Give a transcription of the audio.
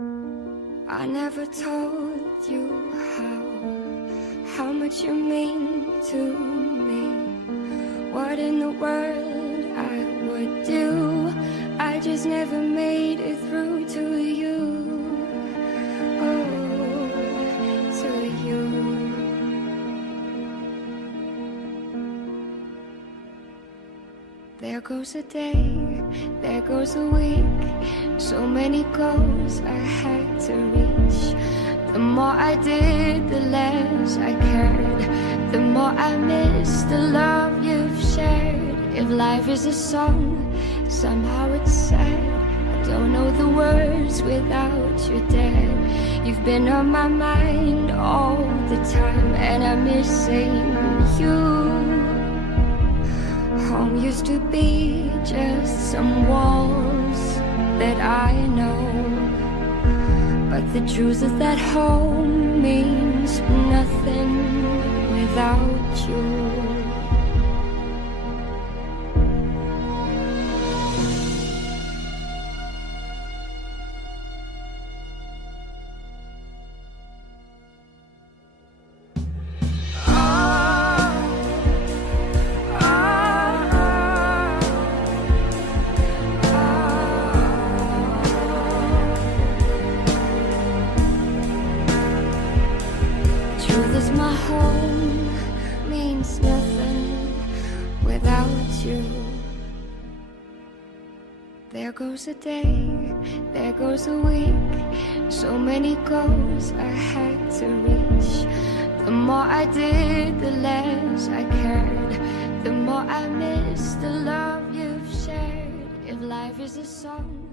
I never told you how much you mean to me. What in the world I would do, I just never made it through to you. Oh, to you. There goes a day, there goes a week, so many goals I had to reach. The more I did, the less I cared, the more I missed the love you've shared. If life is a song, somehow it's sad. I don't know the words without you dead. You've been on my mind all the time, and I'm missing you. Home used to be just some walls that I know, but the truth is that home means nothing without you. My home means nothing without you. There goes a day, there goes a week, so many goals I had to reach. The more I did, the less I cared, the more I missed the love you've shared. If life is a song,